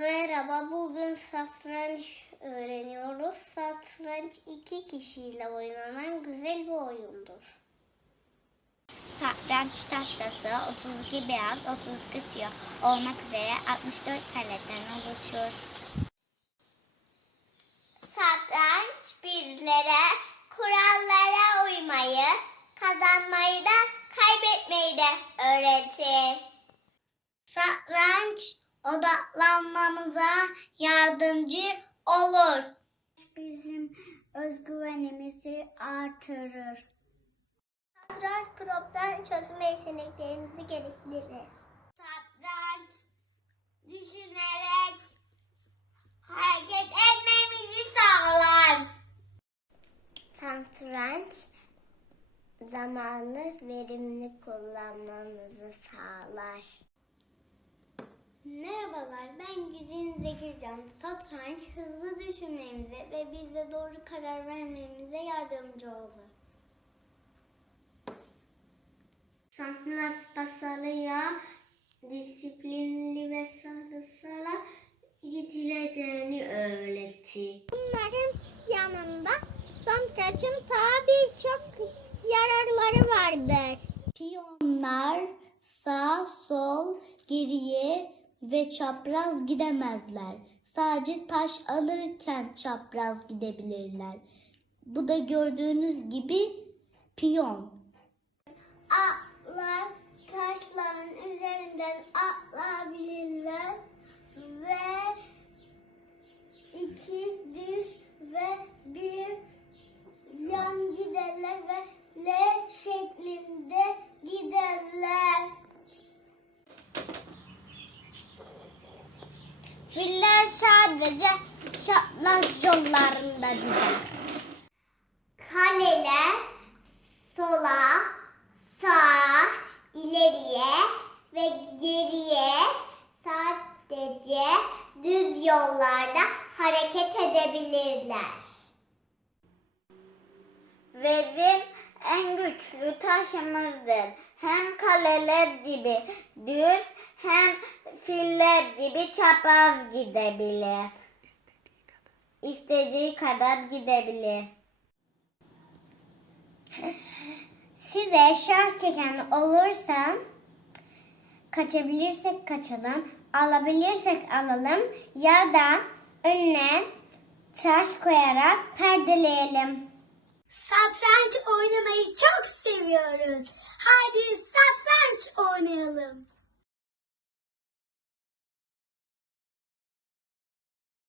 Merhaba, bugün satranç öğreniyoruz. Satranç iki kişiyle oynanan güzel bir oyundur. Satranç tahtası 32 beyaz, 32 siyah olmak üzere 64 kareden oluşur. Satranç bizlere kurallara uymayı, kazanmayı da kaybetmeyi de öğretir. Odaklanmamıza yardımcı olur. Bizim özgüvenimizi artırır. Satranç problem çözme yeteneklerimizi geliştirir. Satranç düşünerek hareket etmemizi sağlar. Satranç zamanı verimli kullanmamızı sağlar. Merhabalar, ben Güzin Zekircan. Satranç hızlı düşünmemize ve bize doğru karar vermemize yardımcı olur. Satranç başarıya disiplinli ve sabırsızla gidileceğini öğretti. Bunların yanında satrançın tabi birçok yararları vardır. Piyonlar sağ, sol, geriye ve çapraz gidemezler. Sadece taş alırken çapraz gidebilirler. Bu da gördüğünüz gibi piyon. Atlar taşların üzerinden atlayabilirler ve iki düz ve bir yan giderler ve L şeklinde giderler. Filler sadece çapraz yollarında gider. Kaleler sola, sağa, ileriye ve geriye sadece düz yollarda hareket edebilirler. Verim en güçlü taşımızdır. Hem kaleler gibi düz hem filler gibi çapraz gidebilir. İstediği kadar gidebilir. Size şah çeken olursa kaçabilirsek kaçalım, alabilirsek alalım ya da önüne taş koyarak perdeleyelim. Satranç oynamayı çok seviyoruz. Hadi satranç oynayalım.